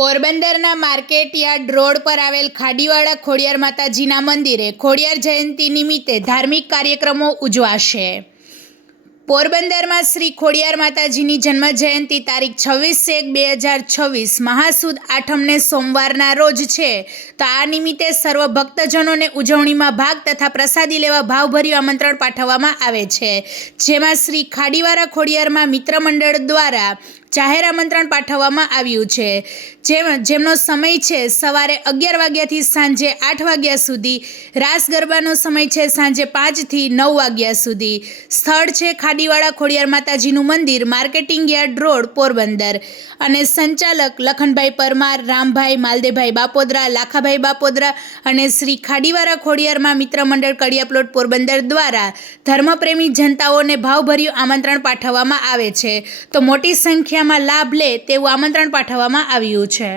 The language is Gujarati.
પોરબંદરના માર્કેટયાર્ડ રોડ પર આવેલ ખાડીવાળા ખોડિયાર માતાજીના મંદિરે ખોડિયાર જયંતિ નિમિત્તે ધાર્મિક કાર્યક્રમો ઉજવાશે। પોરબંદરમાં શ્રી ખોડિયાર માતાજીની જન્મ જયંતિ તારીખ 26/1/2026 મહાસુદ આઠમને સોમવારના રોજ છે, તો આ નિમિત્તે સર્વ ભક્તજનોને ઉજવણીમાં ભાગ તથા પ્રસાદી લેવા ભાવભર્યું આમંત્રણ પાઠવવામાં આવે છે, જેમાં શ્રી ખાડીવાળા ખોડિયારમાં મિત્ર મંડળ દ્વારા જાહેર આમંત્રણ પાઠવવામાં આવ્યું છે, જેમનો સમય છે સવારે 11 વાગ્યાથી સાંજે 8 વાગ્યા સુધી, રાસ ગરબાનો સમય છે સાંજે 5 થી 9 વાગ્યા સુધી। સ્થળ છે ખાડીવાળા ખોડિયાર માતાજીનું મંદિર, માર્કેટિંગ યાર્ડ રોડ, પોરબંદર। અને સંચાલક લખનભાઈ પરમાર, રામભાઈ, માલદેભાઈ બાપોદરા, લાખાભાઈ બાપોદરા અને શ્રી ખાડીવાળા ખોડિયારમાં મિત્ર મંડળ કડિયાપ્લોટ પોરબંદર દ્વારા ધર્મપ્રેમી જનતાઓને ભાવભર્યું આમંત્રણ પાઠવવામાં આવે છે, તો મોટી સંખ્યામાં લાભ લે તેવું આમંત્રણ પાઠવવામાં આવ્યું છે।